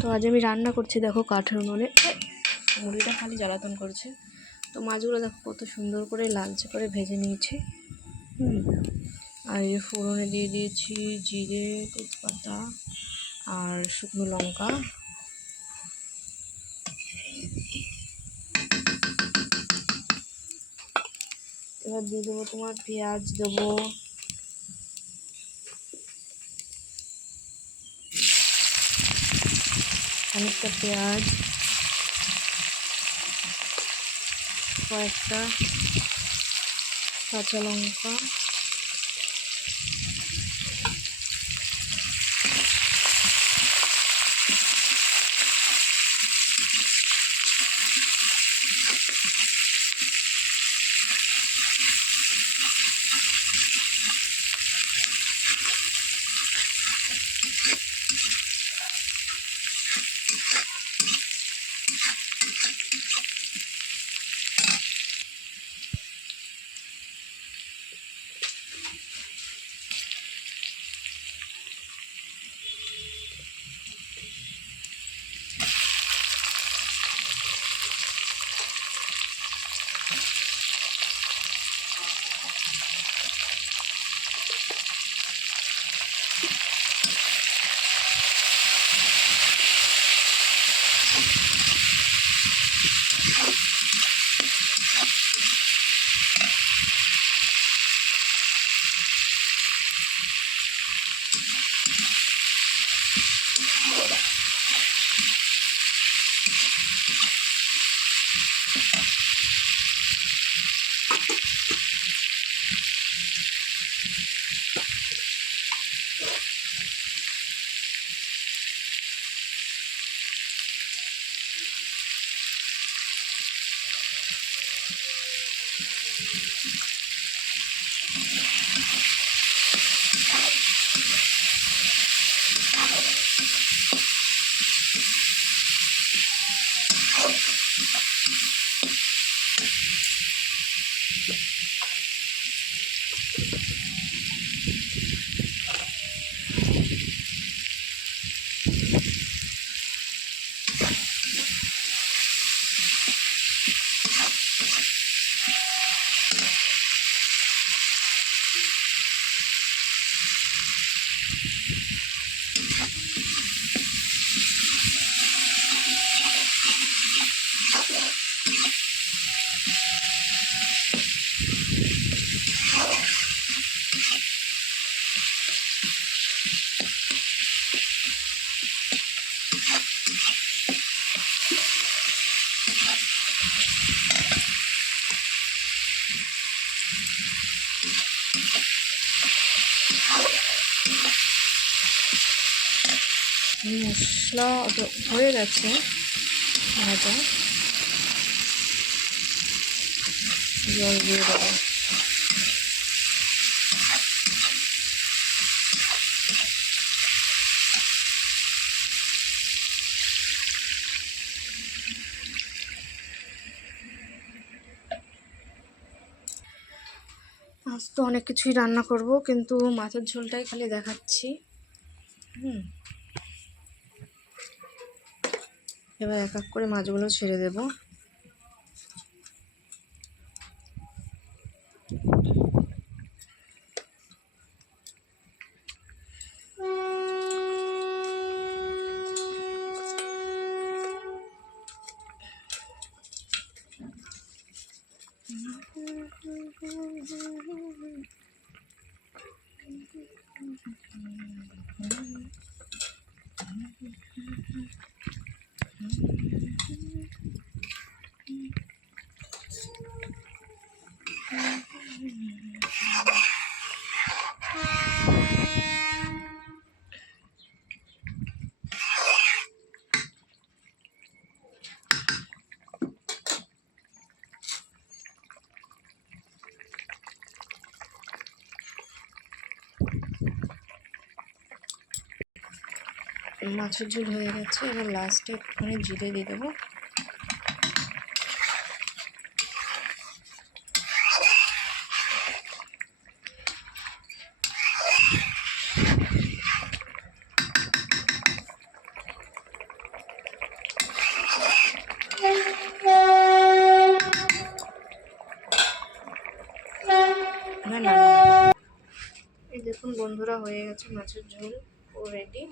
তো আজ আমি রান্না করছি, দেখো কাঠের উনুনে। মুড়িটা খালি জ্বালাতন করছে। তো মাছগুলো দেখো কত সুন্দর করে লালচে করে ভেজে নিয়েছি। আর এই ফোড়নে দিয়ে দিয়েছি জিরে, তেজপাতা আর শুকনো লঙ্কা। এবার দিয়ে দেবো তোমার পেঁয়াজ, দেবো খানিকটা পেঁয়াজ, কয়েকটা কাঁচা লঙ্কা, মশলা হয়ে গেছে ভাজা। জল দিয়ে দেবো। আজ তো অনেক কিছুই রান্না করব, কিন্তু মাছের ঝোলটাই খালি দেখাচ্ছি। এবার এক এক করে মাছগুলো ছেড়ে দেব। মাছের ঝোল হয়ে গেছে। এবার লাস্টে একটুখানি জিরে দিয়ে দেবো। না নামিয়ে নেব। এই দেখুন বন্ধুরা, হয়ে গেছে মাছের ঝোল ও রেডি।